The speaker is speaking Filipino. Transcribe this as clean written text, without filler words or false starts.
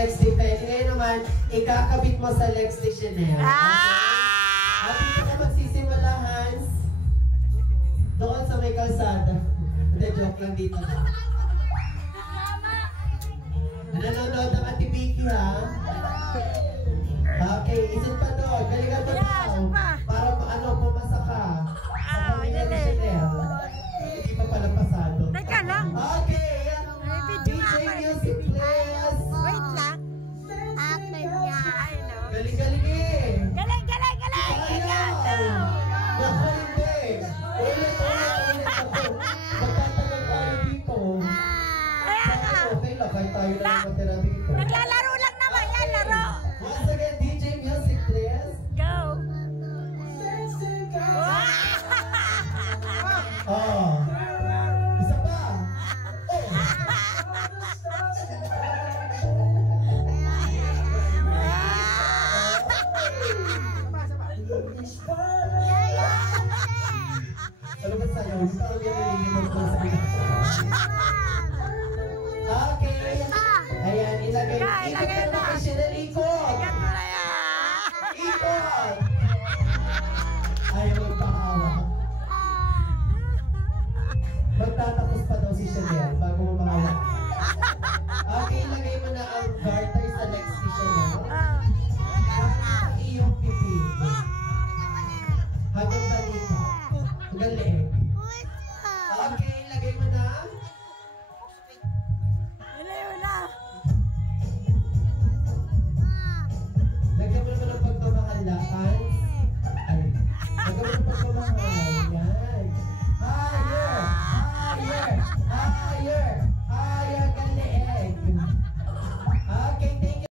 legs ni Penny. Ngayon naman, ikakabit mo sa legs ni Chanel. At dito ka magsisimula, Hans. Doon sa may kalsada. Hindi, joke lang dito na. Nanonood ang Ate Vicky, ha? Okay, isin pa doon. Galingan mo daw. Para pumasa ka. Sa pamilya ni Chanel. Hindi pa pala pasado. Teka lang. Okay. DJ music, please. Wait lang. Akin niya. Galing-galing eh. Galing. Ayaw. Naku, hindi. Ulit ako. Magtatagal tayo dito. Okay lang, kahit tayo lang matira dito. Naglalaro lang naman yan, laro. Once again, DJ music, please. Go. Oh. Isa pa. Ano ba sa'yo? Parang ganyan ko sa mga. Okay. Ayan, ilagay. Ikot ka na kay Chanel. Ikot. Ikot. Ayaw magpakawa. Magtatapos pa daw si Chanel bago mo makawa. Okay, ilagay mo na ang guard.